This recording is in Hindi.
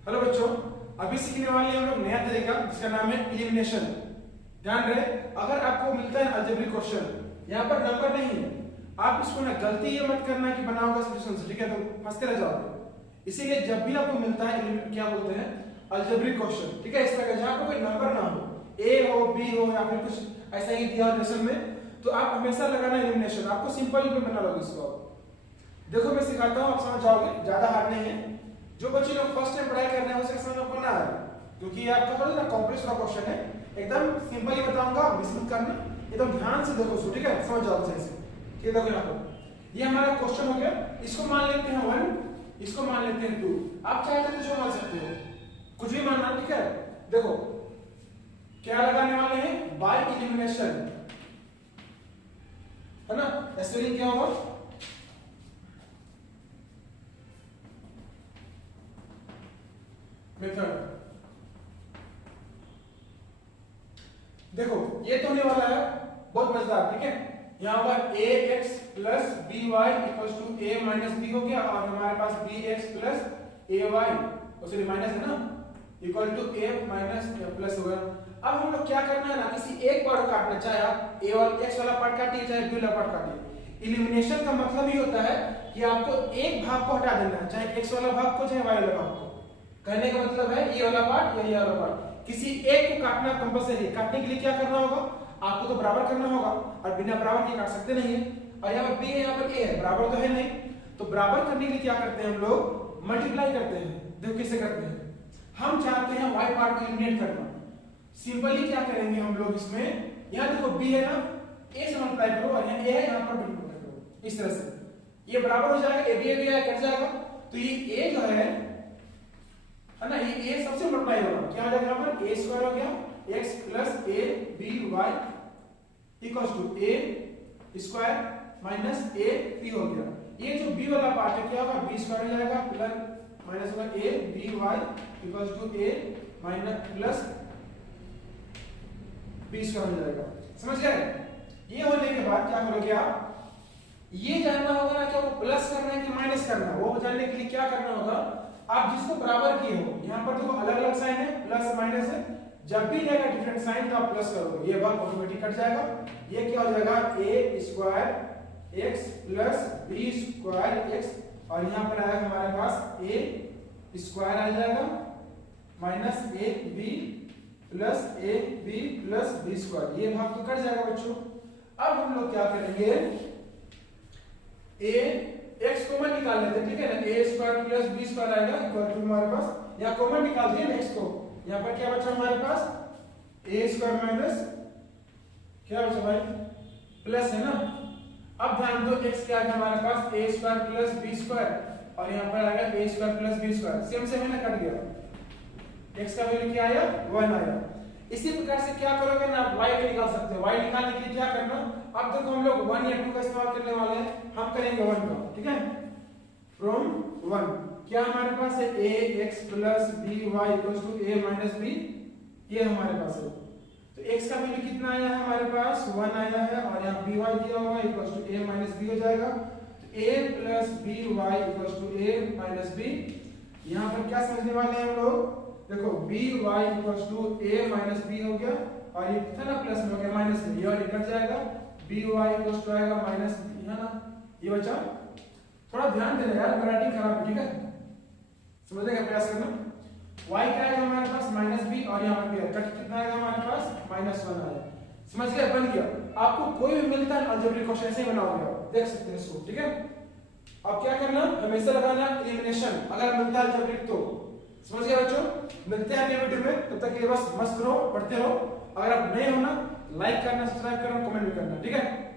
हेलो बच्चों, अभी सीखने वाले हैं हम लोग नया तरीका जिसका नाम है एलिमिनेशन। ध्यान रहे, अगर आपको मिलता है अलजेब्रिक क्वेश्चन, यहाँ पर नंबर नहीं है, आप इसको ना गलती ये मत करना कि बनाओगे सॉल्यूशन से, ठीक है, तो फंसते रह जाओगे। इसीलिए जब भी आपको मिलता है क्या बोलते हैं अलजेब्रिक क्वेश्चन, ठीक है, इस तरह का जहाँ पर कोई नंबर ना हो, ए हो बी हो या फिर कुछ ऐसा ही दिया हो लेसन में, तो आप हमेशा लगाना एलिमिनेशन। आपको सिंपल ही बना लोगे इसको। देखो मैं सिखाता हूँ, आप समझ जाओगे, ज्यादा हार्ड नहीं है। जो बच्चे लोग फर्स्ट टाइम पढ़ाई कर रहे हैं उसे समझ में ना आए, क्योंकि ये आपका थोड़ा ना कॉम्प्लेक्स वाला क्वेश्चन है। एकदम सिंपल ही बताऊंगा, मिस मत करना, एकदम ध्यान से देखो उसको, ठीक है, समझ जाओ सही से। ये देखो यहाँ पर ये हमारा क्वेश्चन हो गया, इसको मान लेते हैं 1, इसको मान लेते हैं 2। आप चाहे तो जो मान सकते हो, कुछ भी मानना, ठीक है। देखो क्या लगाने वाले हैं, बाय एलिमिनेशन, है ना। स्पेलिंग क्या होगा, मेथड। देखो ये तो होने वाला है बहुत मजेदार, ठीक है। यहाँ पर ax plus by equals to a minus b हो गया, और हमारे पास bx plus ay, sorry minus है ना, equal to a minus plus हो गया। अब हम लोग क्या करना है ना, किसी एक पार्ट को काटना, चाहे आप a और x वाला पार्ट काटिए चाहे b वाला पार्ट काटिए। एलिमिनेशन का मतलब ये होता है कि आपको एक भाग को हटा देना है, चाहे x वाला भाग को चाहे y वाला भाग को। कहने का मतलब है ये वाला पार्ट या ये वाला पार्ट, किसी एक को काटना कंपलसरी है। काटने के लिए क्या करना होगा, आपको तो बराबर करना होगा, और बिना बराबर के काट सकते नहीं है। और यहाँ पर b है, यहाँ पर a है, बराबर तो है नहीं, तो बराबर करने के लिए क्या करते हैं हम लोग, मल्टीप्लाई करते हैं। देखो कैसे करते हैं, हम चाहते हैं y पार्ट को एलिमिनेट करना। सिंपली क्या करेंगे हम लोग इसमें, यहाँ देखो b है ना, a से मल्टीप्लाई करो, और यहाँ a है, यहाँ पर मल्टीप्लाई करो, इस तरह से ये बराबर हो जाएगा, a b कट जाएगा, तो ये a जो है ना, ये a सबसे मल्टीप्लाई होगा, क्या हो जाएगा यहाँ पर a स्क्वायर हो गया, x plus a b y equals to a square minus a b हो गया। ये जो b वाला पार्ट है क्या होगा, b स्क्वायर हो जाएगा, प्लस माइनस होगा a b y equals to a minus plus b square हो जाएगा। समझ गए। ये होने के बाद क्या करोगे आप, ये जानना होगा ना क्या वो प्लस करना है कि माइनस करना है। वो जानने के लिए क्या करना होगा, आप जिसको बराबर किए हो, यहाँ पर देखो अलग अलग साइन है, प्लस माइनस है, जब भी रहेगा डिफरेंट साइन तो आप प्लस करोगे, ये भाग ऑटोमेटिक कट जाएगा। ये क्या हो जाएगा, a square x plus b square x, और यहाँ पर आएगा हमारे पास a स्क्वायर आ जाएगा minus a b plus a b plus b square, ये भाग तो कट जाएगा बच्चों। अब हम लोग क्या करेंगे, a x कॉमन निकाल लेते हैं, ठीक है ना, a square plus b square आएगा इक्वल टू हमारे पास, यहाँ कॉमन निकाल दिए ना x को, यहाँ पर क्या बचा हमारे पास a स्क्वायर माइनस क्या बचा भाई, प्लस है ना। अब ध्यान दो x क्या है हमारे पास, a square plus b square, और यहाँ पर आएगा a square plus b square, same same है ना, कट गया। x का वैल्यू क्या आया, 1 आया। इसी प्रकार से क्या करोगे ना, y भी निकाल सकते हो। y निकालने के लिए क्या करना, अब देखो हम लोग 1 या 2 का इस्तेमाल करने वाले हैं, हम करेंगे 1 का, ठीक है। फ्रॉम 1 क्या हमारे पास है, ax plus by equals to a minus b, ये हमारे पास है। तो x का वैल्यू कितना आया है हमारे पास, 1 आया है, और यहाँ by दिया हुआ है equals to a minus b हो जाएगा। तो a plus by equals to a minus b। यहाँ पर क्या समझने वाले हैं हम लोग, देखो by equals to a minus b हो गया, और ये कितना प्लस में हो गया माइनस में, ये और कट जाएगा, by इक्वल्स टू आएगा माइनस b, है ना, ये बचा। थोड़ा ध्यान देना यार, राइटिंग खराब है, ठीक है, समझने का प्रयास करना। y क्या आएगा हमारे पास माइनस b, और यहाँ पर कट कितना आएगा हमारे पास, माइनस 1 आएगा। समझ गए, बन गया। आपको कोई भी मिलता है अलजेब्रिक क्वेश्चन ऐसे ही बनाओगे आप, देख सकते हैं इसको, ठीक है। अब क्या करना, हमेशा लगाना एलिमिनेशन, अगर मिलता है अलजेब्रिक तो। समझ गए बच्चों, मिलते हैं अगले वीडियो में, तब तक के लिए बस मस्त रहो, पढ़ते रहो। अगर आप नए हो ना, लाइक करना, सब्सक्राइब करना, कमेंट भी करना, ठीक है।